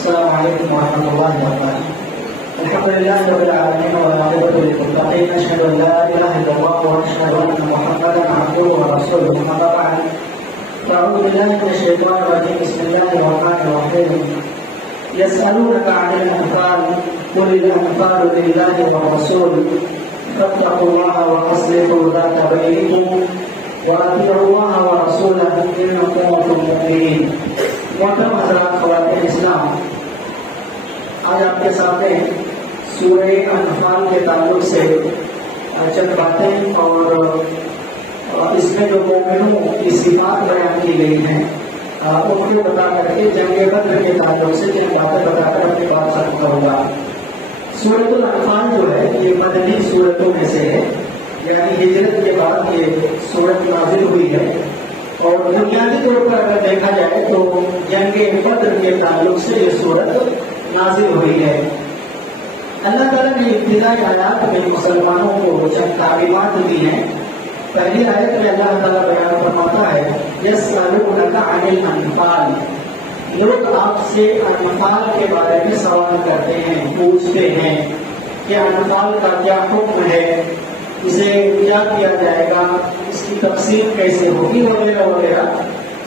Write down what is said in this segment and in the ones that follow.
السلام علیکم ورحمۃ اللہ وبرکاتہ۔ الحمد للہ رب العالمین والعاقبۃ للمتقین، اشہد ان لا الہ الا اللہ واشہد ان محمدا عبدہ ورسولہ، اما بعد فاعوذ باللہ من الشیطان الرجیم، بسم اللہ الرحمن الرحیم۔ یسألونک عن الانفال قل الانفال للہ والرسول فاتقوا اللہ واصلحوا ذات بینکم وَأَطِيعُوا اللَّهَ وَرَسُولَهُ إِن كُنتُم مُّؤْمِنِينَ۔ محترم حضرات، خواتین اسلام، آج آپ کے سامنے سورہ انفال کے تعلق سے چند باتیں اور اس میں جو مومنوں کی صفات بیان کی گئی ہیں ان کو بتا کر کے جنگ بدر کے تعلق سے جن باتیں بتا کر اپنی بات ختم کروں گا۔ سورۃ الانفال جو ہے یہ مدنی سورتوں میں سے ہے، یعنی ہجرت کے بعد یہ سورت نازل ہوئی ہے، اور بنیادی طور پر اگر دیکھا جائے تو جنگ بدر کے تعلق سے یہ سورت نازل ہوئی ہے۔ اللہ تعالیٰ نے ابتدائی آیات میں مسلمانوں کو چند تعلیمات دی ہیں۔ پہلی آیت میں اللہ تعالیٰ بیان فرماتا ہے یسألونک عن الانفال، لوگ آپ سے انفال کے بارے میں سوال کرتے ہیں، پوچھتے ہیں کہ انفال کا کیا حکم ہے، اسے کیا کیا جائے گا، اس کی تقسیم کیسے ہوگی، وغیرہ وغیرہ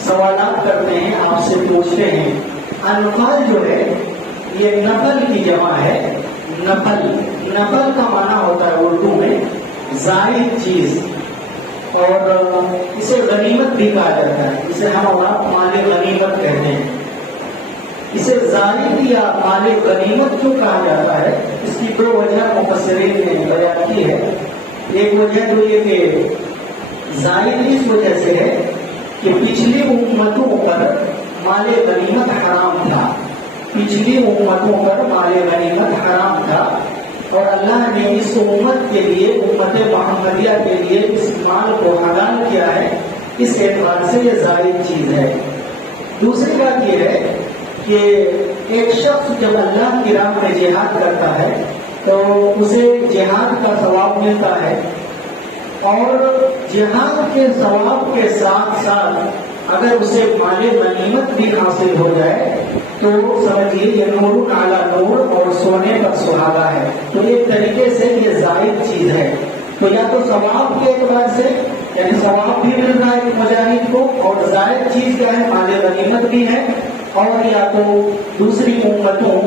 سوالات کرتے ہیں، آپ سے پوچھتے ہیں۔ انفال جو ہے یہ نفل کی جمع ہے۔ نفل کا معنی ہوتا ہے اردو میں زائد چیز، اور اسے غنیمت بھی کہا جاتا ہے، اسے ہم مال غنیمت کہتے ہیں۔ اسے زائد یا مال غنیمت کیوں کہا جاتا ہے، اس کی دو وجہ مفسرین نے بیان کی ہے۔ ایک وجہ تو یہ کہ زائد اس وجہ سے ہے کہ پچھلی امتوں پر مال غنیمت حرام تھا، پچھلی امتوں پر مال غنیمت حرام تھا، اور اللہ نے اس امت کے لیے، امت محمدیہ کے لیے اس مال کو حلال کیا ہے، اس اعتبار سے یہ زائد چیز ہے۔ دوسری بات یہ ہے کہ ایک شخص جب اللہ کی راہ میں جہاد کرتا ہے تو اسے جہاد کا ثواب ملتا ہے، اور جہاد کے ثواب کے ساتھ ساتھ اگر اسے مال غنیمت بھی حاصل ہو جائے تو سمجھیے یہ نور علی نور اور سونے پر سہاگا ہے۔ تو ایک طریقے سے یہ زائد چیز ہے۔ تو یا تو ثواب کے اعتبار سے یعنی ثواب بھی مل رہا ہے مجاہد کو، اور زائد چیز کیا ہے، مال غنیمت بھی ہے، اور یا تو دوسری امتوں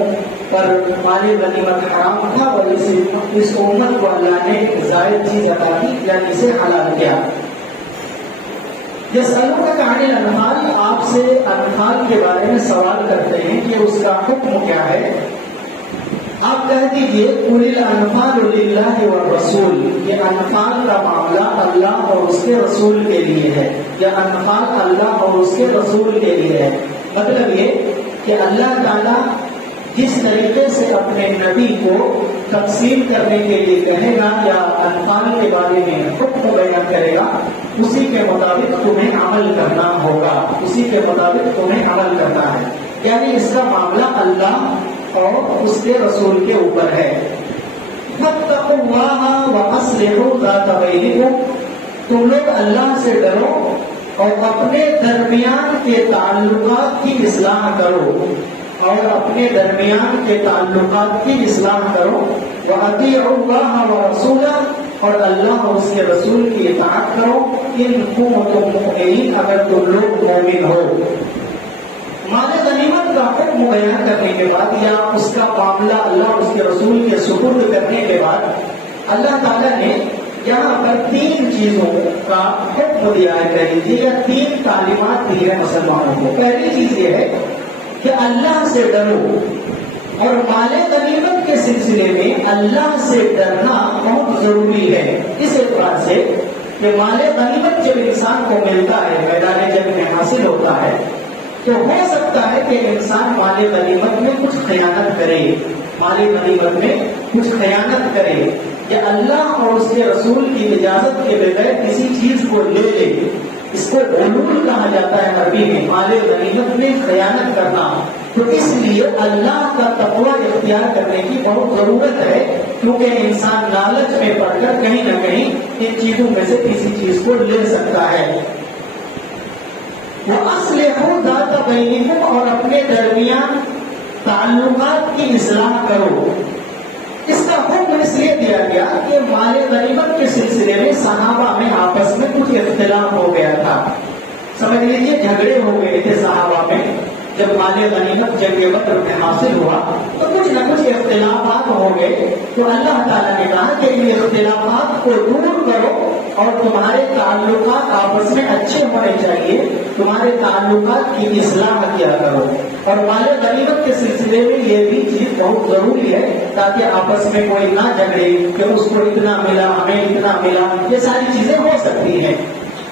پر مال غنیمت حرام تھا اور اس امت کو اللہ نے زائد چیز عطا کی، یعنی اسے حلال کیا۔ یسألونک عن الانفال، آپ سے انفال کے بارے میں سوال کرتے ہیں کہ اس کا حکم کیا ہے۔ آپ کہہ دیجئے قل الانفال للہ والرسول، یہ انفال کا معاملہ اللہ اور اس کے رسول کے لیے ہے، یا انفال اللہ اور اس کے رسول کے لیے ہے۔ مطلب یہ کہ اللہ تعالیٰ جس طریقے سے اپنے نبی کو تقسیم کرنے کے لیے کہے گا یا انفال کے بارے میں حکم بیان کرے گا، اسی کے مطابق تمہیں عمل کرنا ہوگا، اسی کے مطابق تمہیں عمل کرنا ہے۔ یعنی اس کا معاملہ اللہ اور اس کے رسول کے اوپر ہے۔ فاتقوا اللہ واصلحوا ذات بینکم، تم لوگ اللہ سے ڈرو اور اپنے درمیان کے تعلقات کی اصلاح کرو، اور اپنے درمیان کے تعلقات کی اصلاح کرو۔ وَأَطِيعُوا اللَّهَ وَرَسُولَهُ، اور اللہ اور اس کے رسول کی اطاعت کرو، ان كُنتُم مُؤْمِنِينَ، اگر تم لوگ مومن ہو۔ مال غنیمت کا حکم بیان کرنے کے بعد یا اس کا معاملہ اللہ اور اس کے رسول کے سپرد کرنے کے بعد اللہ تعالیٰ نے یہاں پر تین چیزوں کا حکم دیا ہے، کہہ لیجیے، یا تین تعلیمات دی ہے مسلمانوں کو۔ پہلی چیز یہ ہے کہ اللہ سے ڈرو، اور مال غنیمت کے سلسلے میں اللہ سے ڈرنا بہت ضروری ہے، اس اعتبار سے کہ مال غنیمت جب انسان کو ملتا ہے، میدان جنگ میں حاصل ہوتا ہے، تو ہو سکتا ہے کہ انسان مال غنیمت میں کچھ خیانت کرے، مال غنیمت میں کچھ خیانت کرے، یا اللہ اور اس کے رسول کی اجازت کے بغیر کسی چیز کو لے لے۔ اس کو غلول کہا جاتا ہے عربی میں، مال غنیمت میں خیانت کرنا۔ تو اس لیے اللہ کا تقوی اختیار کرنے کی بہت ضرورت ہے، کیونکہ انسان لالچ میں پڑ کر کہیں نہ کہیں ان چیزوں میں سے کسی چیز کو لے سکتا ہے۔ وَأَصْلِحُوا ذَاتَ بَيْنِكُمْ، اور اپنے درمیان تعلقات کی اصلاح کرو۔ اس کا حکم اس لیے دیا گیا کہ مال غنیمت کے سلسلے میں صحابہ میں آپس میں کچھ اختلاف ہو گیا تھا، سمجھ لیجیے جھگڑے ہو گئے تھے صحابہ میں۔ جب مال غنیمت جنگ بدر میں حاصل ہوا تو کچھ نہ کچھ اختلافات ہو گئے، تو اللہ تعالیٰ نے کہا کہ ان اختلافات کو دور کرو اور تمہارے تعلقات آپس میں اچھے ہونے چاہیے، تمہارے تعلقات کی اصلاح کیا کرو۔ اور مال غنیمت کے سلسلے میں یہ بھی چیز بہت ضروری ہے تاکہ آپس میں کوئی نہ جھگڑے کہ اس کو اتنا ملا ہمیں اتنا ملا، یہ ساری چیزیں ہو سکتی ہیں۔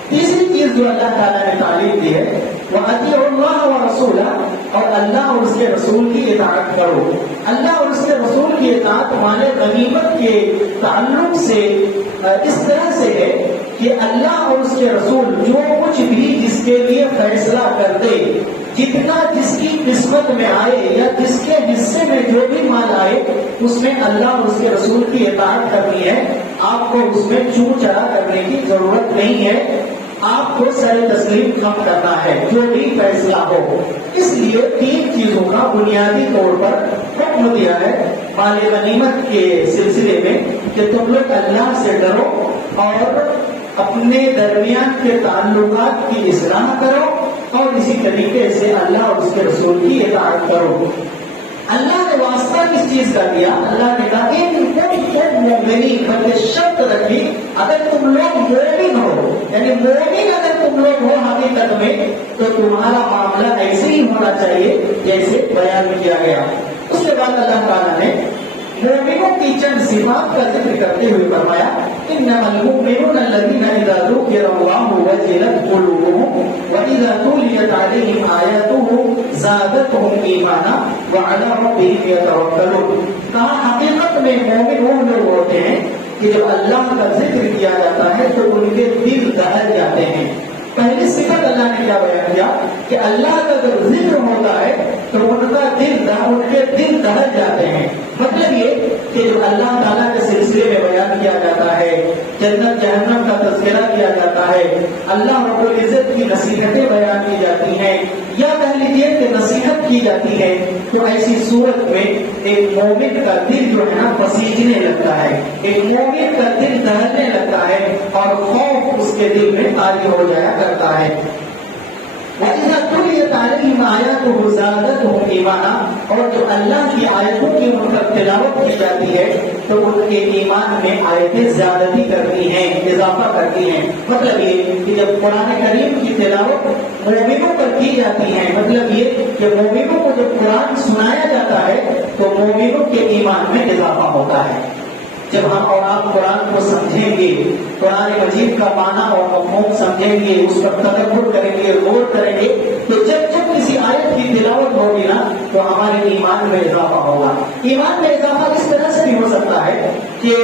تیسری چیز جو اللہ تعالیٰ نے تعلیم دی ہے وہ اطیعوا اللہ ورسولہ، اور اللہ اور اس کے رسول کی اطاعت کرو۔ اللہ اور اس کے رسول کی اطاعت مال غنیمت کے تعلق سے اس طرح سے ہے کہ اللہ اور اس کے رسول جو کچھ بھی جس کے لیے فیصلہ کر دے، جتنا جس کی قسمت میں آئے یا جس کے حصے میں جو بھی مال آئے، اس میں اللہ اور اس کے رسول کی اطاعت کرنی ہے۔ آپ کو اس میں چوں چرا کرنے کی ضرورت نہیں ہے، آپ کو سر تسلیم کم کرنا ہے جو بھی فیصلہ ہو۔ اس لیے تین چیزوں کا بنیادی طور پر حکم دیا ہے مال غنیمت کے سلسلے میں کہ تم لوگ اللہ سے ڈرو اور اپنے درمیان کے تعلقات کی اصلاح کرو اور اسی طریقے سے اللہ اور اس کے رسول کی اطاعت کرو۔ اللہ نے واسطہ کس چیز کا دیا؟ اللہ نے کہا بلکہ شرط رکھی اگر تم لوگ مومن ہو، یعنی مومن اگر تم لوگ ہو حقیقت میں تو تمہارا معاملہ ایسے ہی ہونا چاہیے جیسے بیان کیا گیا۔ اس کے بعد اللہ تعالیٰ نے مومنوں کی چند صفات کا ذکر کرتے ہوئے فرمایا انما المؤمنون الذين اذا ذكر الله وجلت قلوبهم واذا تليت عليهم آياته زادتهم ایمانا وعلى ربهم يتوکلون۔ کہا حقیقت میں مومن وہ لوگ ہوتے ہیں کہ جب اللہ کا ذکر کیا جاتا ہے تو ان کے دل دہل جاتے ہیں۔ پہلی صفت اللہ نے کیا بیان کیا کہ اللہ کا جب ذکر ہوتا ہے تو ان کے دل دہل جاتے ہیں۔ مطلب یہ کہ جب اللہ تعالیٰ کے سلسلے میں بیان کیا جاتا ہے، جنت جہنم کا تذکرہ کیا جاتا ہے، اللہ رب العزت کی نصیحتیں بیان کی جاتی ہیں یا کہہ لیجیے کہ نصیحت کی جاتی ہے، تو ایسی صورت میں ایک مومن کا دل جو ہے نا پسیجنے لگتا ہے، ایک مومن کا دل دہلنے لگتا ہے اور خوف اس کے دل میں طاری ہو جایا کرتا ہے۔ وَإِذَا تُلِيَتْ عَلَيْهِمْ آيَاتُهُ زَادَتْهُمْ ایمانا، اور جو اللہ کی آیتوں کی ان پر تلاوت کی جاتی ہے تو ان کے ایمان میں آیتیں زیادتی کرتی ہیں، اضافہ کرتی ہیں۔ مطلب یہ کہ جب قرآن کریم کی تلاوت مومنوں پر کی جاتی ہے، مطلب یہ کہ مومنوں کو جب قرآن سنایا جاتا ہے تو مومنوں کے ایمان میں اضافہ ہوتا ہے۔ جب ہم اور آپ قرآن کو سمجھیں گے، قرآن مجید کا معنی اور مفہوم سمجھیں گے، اس پر تدبر کریں گے، غور کریں گے، تو جب کسی آیت کی تلاوت ہوگی نا تو ہمارے ایمان میں اضافہ ہوگا۔ ایمان میں اضافہ اس طرح سے بھی ہو سکتا ہے کہ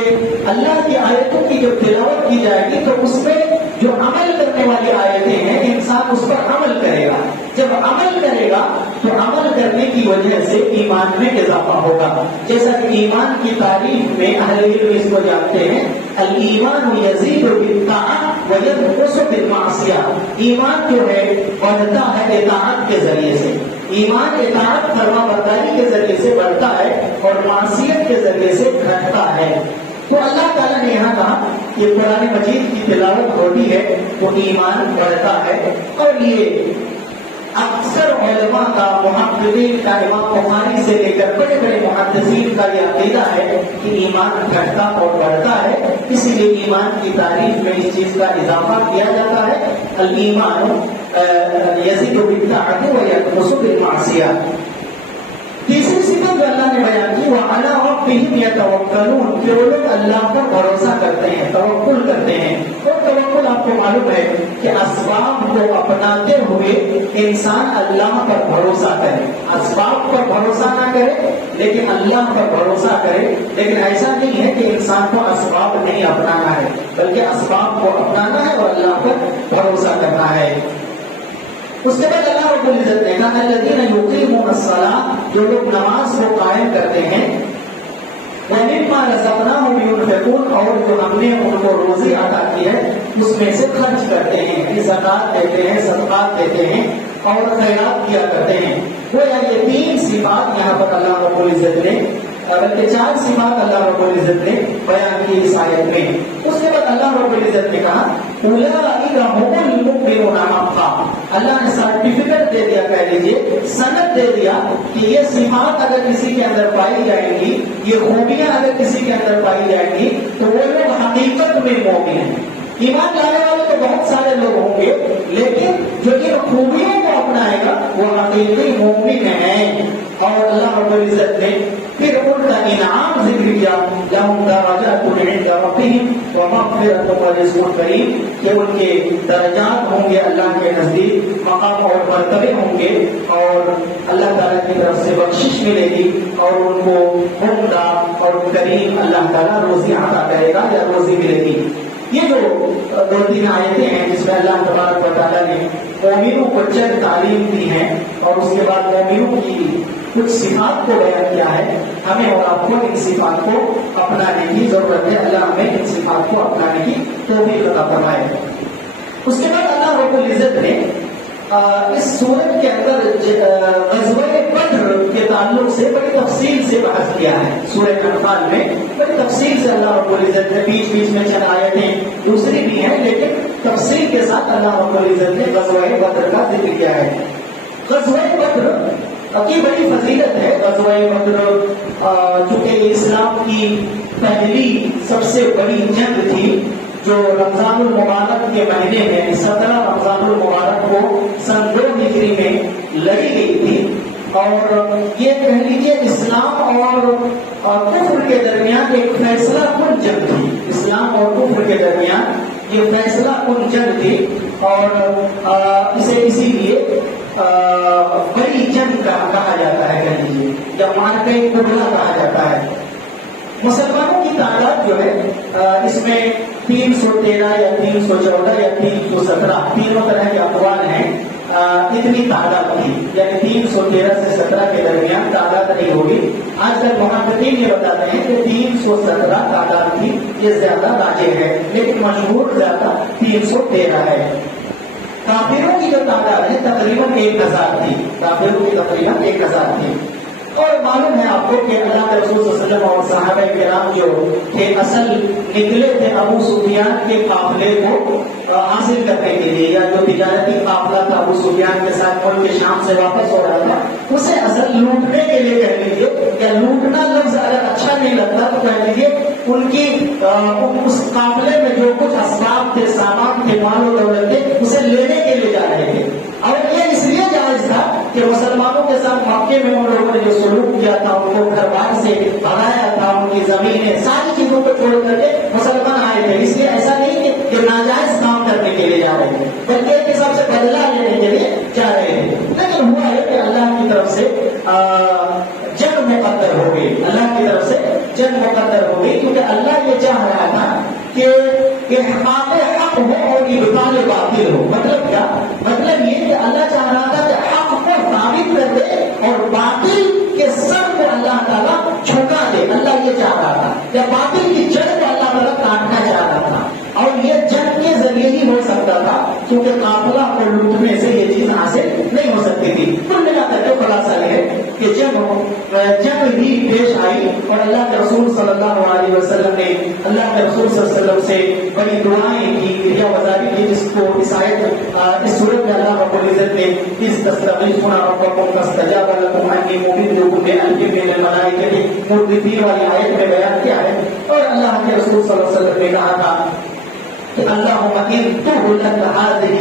اللہ کی آیتوں کی جب تلاوت کی جائے گی تو اس میں جو عمل کرنے والی آیتیں ہیں انسان اس پر عمل کرے گا، جب عمل کرے گا تو عمل کرنے کی وجہ سے ایمان میں اضافہ ہوگا۔ جیسا کہ ایمان کی تعریف میں اہل علم اس کو جانتے ہیں، الایمان یزید بالطاعۃ وینقص بالمعصیہ۔ ایمان جو ہے بڑھتا ہے اطاعت کے ذریعے سے، ایمان اطاعت فرما برداری کے ذریعے سے بڑھتا ہے اور معصیت کے ذریعے سے گھٹتا ہے۔ تو اللہ تعالیٰ نے یہاں کہا کہ قرآن مجید کی تلاوت ہوتی ہے تو ایمان بڑھتا ہے، اور یہ اکثر علماء کا، محققین کا، امام بخاری سے لے کر بڑے بڑے محدثین کا یہ عقیدہ ہے کہ ایمان گھٹتا اور بڑھتا ہے، اسی لیے ایمان کی تعریف میں اس چیز کا اضافہ کیا جاتا ہے، الایمان یزید بالطاعۃ وینقص بالمعصیہ۔ تیسری صفت جو اللہ نے بیان کی وَعَلَىٰ رَبِّهِمْ يَتَوَكَّلُونَ، کہ وہ لوگ اللہ پر بھروسہ کرتے ہیں، توکل کرتے ہیں۔ اور توکل آپ کو معلوم ہے کہ اسباب کو اپناتے ہوئے انسان اللہ پر بھروسہ کرے، اسباب پر بھروسہ نہ کرے لیکن اللہ پر بھروسہ کرے۔ لیکن ایسا نہیں ہے کہ انسان کو اسباب نہیں اپنانا ہے، بلکہ اسباب کو اپنانا ہے اور اللہ پر بھروسہ کرنا ہے۔ اس کے بعد اللہ رب العزت نے کہا الذین یقیمون الصلاۃ، جو لوگ نماز کو قائم کرتے ہیں، ومما رزقناہم ینفقون، اور جو ہم نے ان کو روزی عطا کی ہے اس میں سے خرچ کرتے ہیں، یعنی زکات دیتے ہیں، صدقات دیتے ہیں، اور خیرات کیا کرتے ہیں. وہ یہ 3 صفات یہاں پر اللہ رب العزت نے بلکہ 4 صفات اللہ رب العزت نے بیان کی اس آیت میں. اس کے بعد اللہ رب العزت نے کہا اولئک هم المؤمنون حقا. اللہ نے سرٹیفکیٹ دے دیا, کہہ لیجیے سند دے دیا کہ یہ صفات اگر کسی کے اندر پائی جائیں گی, یہ خوبیاں اگر کسی کے اندر پائی جائیں گی تو وہ لوگ حقیقت میں مومن ہیں. ایمان لانے والے تو بہت سارے لوگ ہوں گے, لیکن جو ان خوبیوں کو اپنائے گا وہ حقیقی مومن ہیں. اور اللہ رب العزت نے پھر ان کا انعام ذکر کیا, لہم درجات عند ربہم ومغفرۃ ورزق کریم, کہ ان کے درجات ہوں گے اللہ کے نزدیک, مقام اور مرتبے ہوں گے, اور اللہ تعالیٰ کی طرف سے بخشش ملے گی, اور ان کو عمدہ اور کریم اللہ تعالیٰ روزی عطا کرے گا یا روزی ملے گی. یہ جو 2-3 آیتیں ہیں جس میں اللہ تبارک و تعالیٰ نے مومنوں کو چند تعلیم دی ہیں, اور اس کے بعد مومنوں کی کچھ صفات کو بیان کیا ہے, ہمیں اور آپ کو ان صفات کو اپنانے کی ضرورت ہے. اللہ ہمیں ان صفات کو اپنانے کی توفیق عطا فرمائے. اس کے بعد اللہ رب العزت نے اس سورت کے اندر غزوہ بدر کے تعلق سے بڑی تفصیل سے بحث کیا ہے. سورہ انفال میں بڑی تفصیل سے اللہ رب العزت نے بیچ بیچ میں چند آیتیں دوسری بھی ہیں, لیکن تفصیل کے ساتھ اللہ رب العزت نے غزوہ بدر کا ذکر کیا ہے. غزوہ بدر کی بڑی فضیلت ہے. غزوہ بدر چونکہ اسلام کی پہلی سب سے بڑی جنگ تھی جو رمضان المبارک کے مہینے میں 17 رمضان المبارک کو سن 2 ہجری میں لڑی گئی تھی, اور یہ کہہ لیجیے اسلام اور کفر کے درمیان ایک فیصلہ کن جنگ تھی. اسلام اور کفر کے درمیان یہ فیصلہ کن جنگ تھی, اور اسے اسی لیے بڑی جنگ کہا جاتا ہے, کہہ لیجیے, یا معرکہ کبریٰ کہا جاتا ہے. مسلمانوں کی تعداد جو ہے اس میں 313 یا 314 یا 317 تینوں طرح کے اقوال ہیں, اتنی تعداد تھی, یعنی 313 سے 17 کے درمیان تعداد نہیں ہوگی. آج کل محققین یہ بتاتے ہیں کہ 317 تعداد تھی, یہ زیادہ راجح ہے, لیکن مشہور زیادہ 313 ہے. کافروں کی جو تعداد ہے تقریباً 1000 تھی, کافروں کی تقریباً 1000 تھی. اور معلوم ہے آپ کو کہ اللہ کے رسول صلی اللہ علیہ وسلم اور صحابہ کرام جو کہ اصل نکلے تھے ابو سفیان کے قافلے کو حاصل کرنے کے لیے, یا جو تجارتی قافلہ تھا ابو سفیان کے ساتھ ملک شام سے واپس ہو رہا تھا, اسے اصل لوٹنے کے لیے کہہ لیجیے, یا لوٹنا لفظ اگر اچھا نہیں لگتا تو کہہ لیجیے ان کی اس قافلے میں جو کچھ اسباب تھے, سامان تھے, مال و دولت تھے, اسے لینے کے لیے جا رہے تھے. اور یہ اس لیے جائز تھا کہ مسلمانوں کے ساتھ مکے میں ان لوگوں نے جو سلوک کیا تھا, ان کو گھر بار سے بھگایا تھا, ان کی زمینیں ساری چیزوں کو چھوڑ کر کے مسلمان آئے تھے. اس لیے ایسا نہیں کہ ناجائز کام کرنے کے لیے جا رہے تھے, بلکہ ایک حساب سے بدلہ لینے کے لیے جا رہے تھے. لیکن ہوا ہے کہ اللہ کی طرف سے جنگ مقدر ہو گئی, اللہ کی طرف سے جنگ مقدر ہو گئی, کیونکہ اللہ یہ چاہ رہا تھا کہ احقاق حق ہو اور ابطال باطل ہو. مطلب کیا؟ مطلب یہ کہ اللہ چاہ رہا تھا کہ حق کو ثابت کر دے اور باطل کے سر کو اللہ تعالیٰ جھکا دے. اللہ یہ چاہ رہا تھا, یا باطل کی جڑ کو اللہ تعالیٰ کاٹنا چاہ رہا تھا, اور یہ جنگ کے ذریعے ہی ہو سکتا تھا, کیونکہ قافلہ کو لوٹنے سے یہ چیز حاصل نہیں ہو سکتی تھی. کل ملا کر کے خلاصہ یہ ہے کہ جنگ ہی پیش آئی, اور اللہ کے رسول صلی اللہ علیہ وسلم نے اللہ کے رسول صلی اللہ علیہ وسلم سے بڑی دعائیں کی, کریا وزاری کی, جس کو اس صورت میں اللہ رب العزت نے اس تستغیثون ربکم فاستجاب لکم انی ممدکم بألف من الملائکۃ مردفین والی آیت میں بیان کیا ہے. اور اللہ کے رسول صلی اللہ علیہ وسلم نے کہا تھا کہ اللہم ان تہلک هذه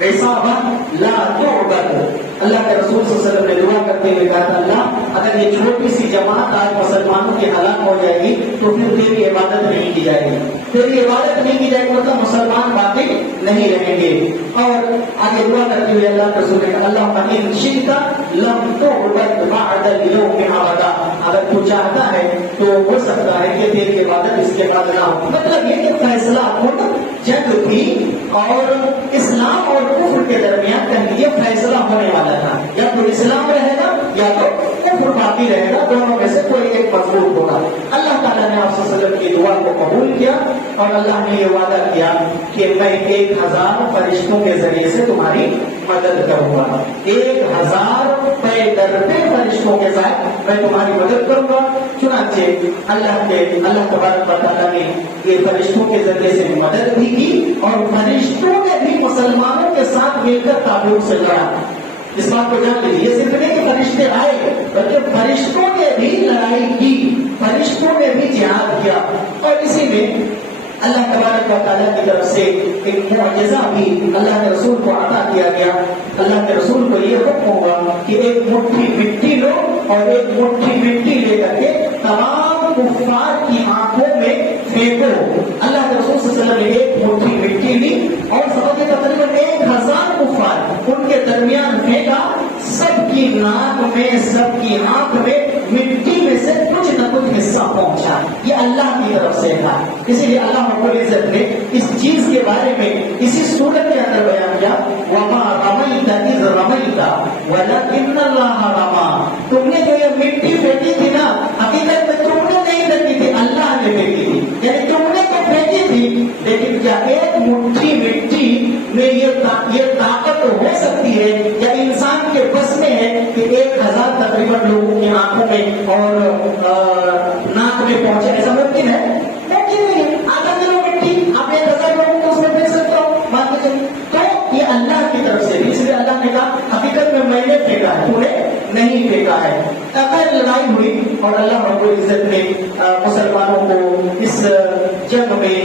العصابہ لا تعبد. اللہ کے رسول صلی اللہ علیہ وسلم نے دعا کرتے ہوئے کہا تھا, اللہ اگر یہ چھوٹی سی جماعت آج مسلمانوں کی ہلاک ہو جائے گی تو پھر تیری عبادت نہیں کی جائے گی, تیری عبادت نہیں کی جائے گی, مطلب مسلمان باقی نہیں رہیں گے. اور آگے دعا کرتے ہوئے اللہ کے رسول نے کہا اللہم ان شئت لم تعبد بعد اليوم ابدا. اگر تو چاہتا ہے تو ہو سکتا ہے کہ تیری عبادت اس کے بعد نہ ہو. مطلب یہ کہ فیصلہ خود جنگ تھی, اور اسلام اور کفر کے درمیان کہیں یہ فیصلہ ہونے والا تھا, یا تو اسلام رہے گا یا تو کفر باقی رہے گا, دونوں میں سے کوئی ایک مضبوط ہوگا. اللہ تعالیٰ نے آپ صلی اللہ علیہ وسلم کی دعا کو قبول کیا اور اللہ نے یہ وعدہ کیا کہ میں 1000 فرشتوں کے ذریعے سے تمہاری مدد کروں گا. 1000 پے در پہ فرشتوں کے ساتھ میں تمہاری مدد کروں گا. چنانچہ اللہ تبارک و تعالیٰ نے یہ فرشتوں کے ذریعے سے مدد بھی کی اور فرشتوں نے بھی مسلمانوں کے ساتھ مل کر تابوت سے لڑا. اس بات کو جان لیجیے، یہ صرف نہیں کہ فرشتے آئے بلکہ فرشتوں نے بھی لڑائی کی، فرشتوں نے بھی جہاد کیا. اور اسی میں اللہ تبارک و تعالیٰ کی طرف سے ایک معجزہ بھی اللہ کے رسول کو عطا کیا گیا. اللہ کے رسول کو یہ حکم ہوگا کہ ایک مٹھی مٹی لو اور ایک مٹھی مٹی لے کر کے تمام کفار کی آنکھوں میں پھینکو. اللہ کے رسول صلی اللہ علیہ وسلم نے ایک مٹھی مٹی لی اور سمجھے تقریباً 1000 کفار ان کے درمیان پھینکا. سب کی ناک میں، سب کی آنکھ میں مٹی میں سے کچھ نہ کچھ حصہ پہنچا. یہ اللہ کی طرف سے تھا. اسی لیے اللہ رب العزت نے اس چیز کے بارے میں اسی سورت کے اندر بیان کیا، وَمَا رَمَيْتَ إِذْ رَمَيْتَ وَلَكِنَّ اللَّهَ رَمَى. تم نے جو یہ مٹی پھینکی تھی نا، حقیقت میں تم نے نہیں پھینکی تھی، اللہ نے پھینکی تھی. یعنی تم نے تو پھینکی تھی، لیکن کیا ایک مٹھی مٹی میں یہ طاقت ہو سکتی ہے یا انسان کے بس میں ہے کہ 1000 تقریباً لوگوں کی آنکھوں میں اور ناک میں پہنچے؟ ایسا ممکن ہے؟ ممکن نہیں. آدھا کلو مٹی آپ 1000 لوگوں کو اس میں پھینک سکتے ہو؟ بات نہیں چلی. تو یہ اللہ کی طرف سے، اس لیے اللہ نے کہا حقیقت میں نے پھینکا ہے، تو نے نہیں پھینکا ہے. اگر لڑائی ہوئی اور اللہ رب العزت نے مسلمانوں کو اس جنگ میں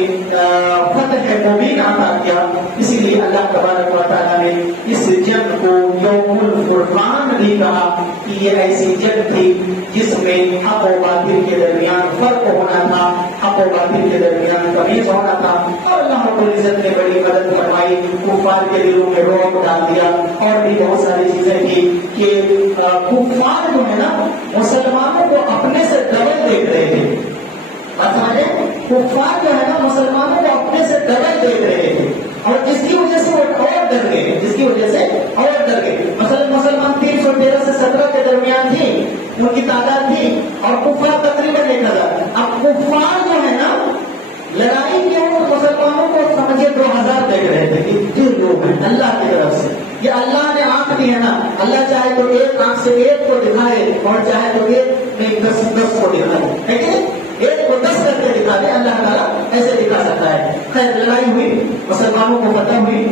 فتح مبین عطا کیا، اسی لیے اللہ تبارک و تعالیٰ نے اس جنگ کو یوم الفرقان بھی کہا کہ یہ ایسی جنگ تھی جس میں حق و باطل کے درمیان فرق ہونا تھا، حق و باطل کے درمیان تمیز ہونا تھا. اور اللہ رب العزت نے بڑی مدد فرمائی، کفار کے دلوں میں رعب ڈال دیا اور بھی بہت ساری چیزیں تھی کہ کفار جو ہے نا مسلمانوں کو اپنے سے ڈبل دیکھ رہے تھے. کفار جو ہے نا مسلمانوں کو اپنے سے ڈبل دیکھ رہے تھے اور جس کی وجہ سے وہ اور ڈر گئے، جس کی وجہ سے اور ڈر گئے. مسلمان 313 سے 17 کے درمیان تھی، ان کی تعداد تھی اور کفار تقریباً 1000. اب کفار جو ہے نا لڑائی کے وقت مسلمانوں کو سمجھے 2000 دیکھ رہے تھے کہ جن لوگ ہیں اللہ کی طرف سے. یہ اللہ نے آنکھ دی ہے نا، اللہ چاہے تو ایک آنکھ سے ایک کو دکھائے اور چاہے تو ایک نہیں 10 کو دکھائے، لیکن ایک کو 10 کر کے دکھا دے. اللہ تعالیٰ ایسے دکھا سکتا ہے. خیر لڑائی ہوئی، مسلمانوں کو فتح ہوئی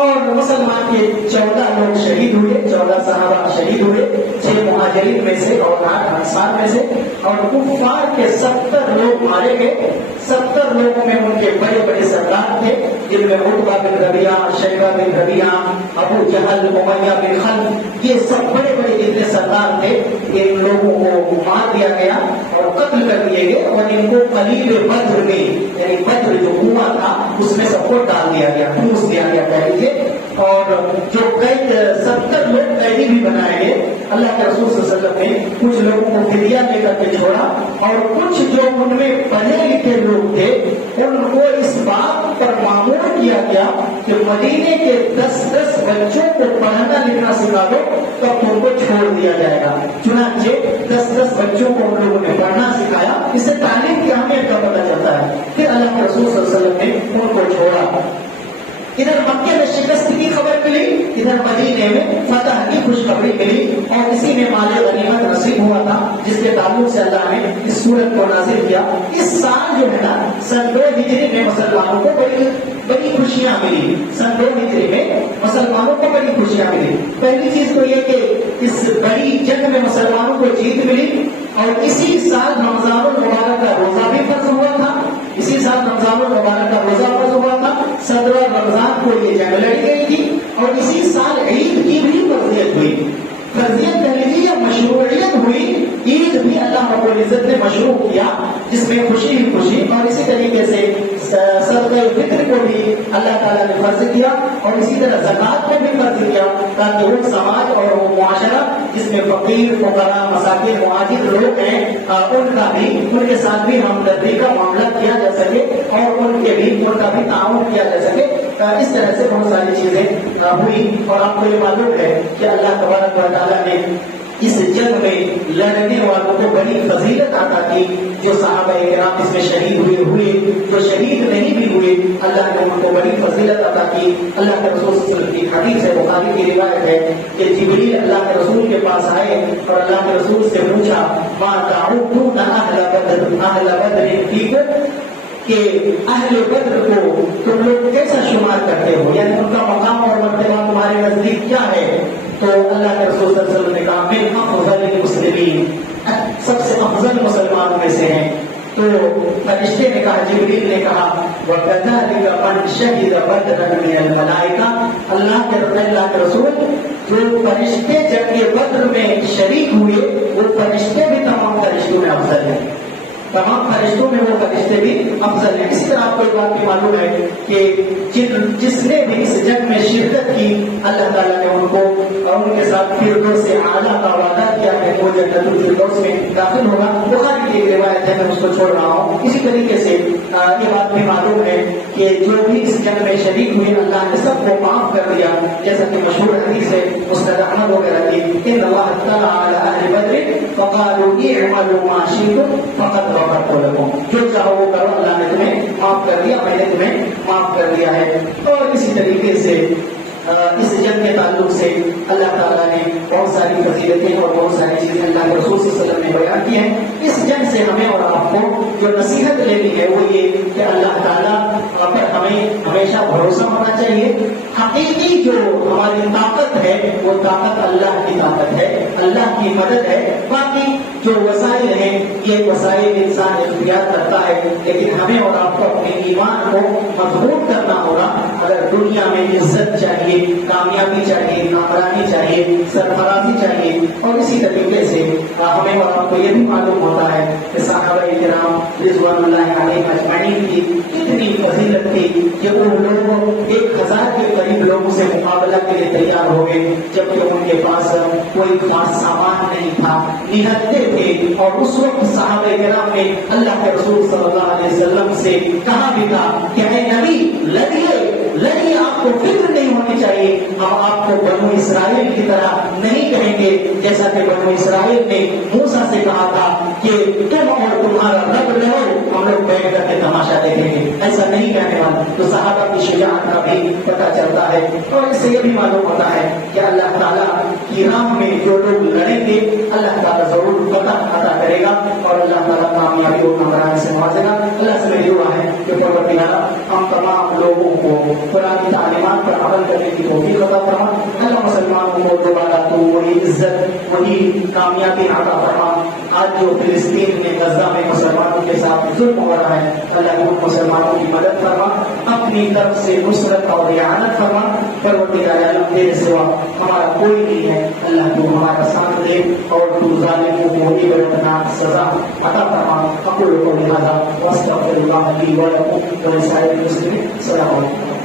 اور مسلمان کے 14 لوگ شہید ہوئے، 14 صحابہ شہید ہوئے، 6 مہاجرین میں سے اور 8 انصار میں سے. اور کفار کے 70 لوگ مارے گئے. 70 لوگوں میں ان کے بڑے بڑے سردار تھے جن میں عتبہ بن ربیعہ، شیبہ بن ربیعہ، ابو جہل، امیہ بن خلف، یہ سب بڑے بڑے جتنے سردار تھے ان لوگوں کو مار دیا گیا اور قتل کر دیے گئے اور ان کو قلیب بدر میں، یعنی بدر جو کنواں تھا اس میں سب کو ڈال دیا گیا، ٹھوس دیا گیا پہلے. اور جو 70 لوگ قیدی بھی بنائے گئے. اللہ کے رسول صلی اللہ علیہ وسلم نے کچھ لوگوں کو فدیہ لے کر کے چھوڑا اور کچھ جو ان میں پڑھے لکھے لوگ تھے ان کو اس بات پر معمور کیا گیا کہ مدینے کے 10 بچوں کو پڑھنا لکھنا سکھا دو تب ان کو چھوڑ دیا جائے گا. چنانچہ 10 بچوں کو ان لوگوں نے پڑھنا سکھایا. اس سے تعلیم کی اہمیت کا پتہ چلتا ہے. پھر اللہ کے رسول صلی اللہ علیہ وسلم نے ان کو چھوڑا. ادھر مکے میں شکست کی خبر ملی، ادھر مدینے میں فتح کی خوشخبری ملی اور اسی میں مال غنیمت نصیب ہوا تھا جس کے تعلق سے اللہ نے اس سورت کو نازل کیا. اس سال جو ہے نا سن 2 ہجری میں مسلمانوں کو بڑی خوشیاں ملی. سن 2 ہجری میں مسلمانوں کو بڑی خوشیاں ملی. پہلی چیز تو یہ کہ اس بڑی جنگ میں مسلمانوں کو جیت ملی اور اسی سال رمضان المبارک کا روزہ بھی فرض ہوا تھا. اسی سال رمضان المبارک کا روزہ فرض ہوا تھا. 17 رمضان کو یہ جنگ لڑی گئی تھی اور اسی سال عید کی بھی فرضیت ہوئی. فرضیت کہہ لیجیے یا مشروعیت ہوئی. عید بھی اللہ رب العزت نے مشروع کیا جس میں خوشی ہی خوشی. اور اسی طریقے سے صدقہ فطر کو بھی اللہ تعالیٰ نے فرض کیا اور اسی طرح زکوٰۃ کو بھی فرض کیا تاکہ وہ سماج اور وہ معاشرہ جس میں فقیر، فقراء، مساکین، مہاجر لوگ ہیں ان کے ساتھ بھی ہمدردی کا معاملہ کیا جا سکے اور ان کا بھی تعاون کیا جا سکے. اس طرح سے بہت ساری چیزیں ہوئی اور آپ کو یہ معلوم ہے کہ اللہ تبارک و تعالیٰ نے اس جنگ میں لڑنے والوں کو بڑی فضیلت عطا کی. جو صحابہ کرام اس میں شہید ہوئے جو شہید نہیں بھی ہوئے اللہ نے ان کو بڑی فضیلت عطا کی. اللہ کے رسول صلی اللہ علیہ وسلم کی حدیث ہے، بخاری کی روایت ہے کہ جبریل اللہ کے رسول کے پاس آئے اور اللہ کے رسول سے پوچھا ما تعودون اہل بدر فیکم، کہ اہل بدر کو تم لوگ کیسا شمار کرتے ہو، یعنی ان کا مقام اور مرتبہ تمہارے نزدیک کیا ہے؟ تو اللہ کے رسول صلی اللہ علیہ وسلم نے کہا من افضل المسلمین، سب سے افضل مسلمانوں میں سے ہیں. تو فرشتے نے کہا، جبریل نے کہا وَكَذَلِكَ مَنْ شَهِدَ بَدْرًا مِنَ الْمَلَائِكَةِ، اللہ کے رسول جو فرشتے جنگ بدر میں شریک ہوئے وہ فرشتے بھی تمام فرشتوں میں افضل ہیں، تمام فرشتوں میں وہ فرشتے بھی افضل ہیں. اسی طرح آپ کو ایک بات بھی معلوم ہے کہ جس نے بھی اس جنگ میں شرکت کی اللہ تعالیٰ نے ان کو اور ان کے ساتھ فردوس اعلیٰ کا وعدہ کیا ہے، وہ جنت الفردوس میں داخل ہوگا. بخاری کی ایک روایت ہے، میں اس کو چھوڑ رہا ہوں. اسی طریقے سے یہ بات بھی معلوم ہے کہ جو بھی اس جنگ میں شریک ہوئے اللہ نے سب کو معاف کر دیا، جیسا کہ مشہور حدیث ہے مستد احمد وغیرہ کی، ان اللہ تعالیٰ علی اہل بدر فقالوا اعملوا ما شئتم فقد غفرت لكم، جو چاہو وہ کرو، اللہ نے تمہیں معاف کر دیا، میں نے تمہیں معاف کر دیا ہے. اور اسی طریقے سے اس جنگ کے تعلق سے اللہ تعالیٰ نے بہت ساری فضیلتیں اور بہت ساری چیزیں اللہ کے رسول صلی اللہ علیہ وسلم نے بیان کی ہیں. اس جنگ سے ہمیں اور آپ کو جو نصیحت لینی ہے وہ یہ کہ اللہ تعالیٰ پر ہمیں ہمیشہ بھروسہ ہونا چاہیے. حقیقی جو ہماری طاقت ہے وہ طاقت اللہ کی طاقت ہے، اللہ کی مدد ہے. باقی جو وسائل ہیں یہ وسائل انسان اختیار کرتا ہے، لیکن ہمیں اور آپ کو اپنے ایمان کو مضبوط کرنا ہوگا. اگر دنیا میں عزت چاہیے، کامیابی چاہیے، کامرانی چاہیے، سرفرازی چاہیے، اور اسی طریقے سے ہمیں اور آپ کو یہ بھی معلوم ہوتا ہے کہ صحابہ کرام رضوان اللہ علیہ اجمعین کی اتنی فضیلت تھی کہ وہ لوگ 1000 کے قریب لوگوں سے مقابلہ کے لیے تیار ہو گئے، جبکہ ان کے پاس کوئی خاص سامان نہیں تھا، نہتے تھے. اور اس وقت صحابہ کرام نے اللہ کے رسول صلی اللہ علیہ وسلم سے کہا بھی تھا کہ اے نبی لڑیے، آپ کو فکر نہیں ہونی چاہیے، ہم آپ کو بنو اسرائیل کی طرح نہیں کہیں گے جیسا کہ بنو اسرائیل نے موسیٰ سے کہا تھا کہ تم اور تمہارا رب لڑو، ہم لوگ بیٹھ کر کے تماشا دیکھیں گے. ایسا نہیں کہنے والا. تو صحابہ کی شجاعت کا بھی پتہ چلتا ہے. اور اس سے یہ بھی معلوم ہوتا ہے کہ اللہ تعالیٰ کی راہ میں جو لوگ لڑیں گے اللہ تعالیٰ ضرور فتح عطا کرے گا اور اللہ تعالیٰ کامیابی اور کامرانی سے نوازے گا. اللہ سے میری دعا ہے کہ پروردگار ہم تمام لوگوں کو قرآن کی تعلیمات پر عمل کرنے کی توفیق عطا فرما. اللہ مسلمانوں کو دوبارہ تو وہی عزت وہی کامیابی عطا فرما. آج جو فلسطین میں غزہ میں مسلمانوں کے ساتھ ظلم ہو رہا ہے، اللہ ان مسلمانوں کی مدد فرما، اپنی طرف سے نصرت اور اعانت فرما. پروردگار عالم تیرے سوا ہمارا کوئی نہیں ہے، اللہ تو ہمارا ساتھ دے اور تو ظالموں کو عبرتناک سزا عطا فرما. اقول قولی ھذا واستغفر اللہ لی ولکم ولسائر المسلمین. السلام علیکم.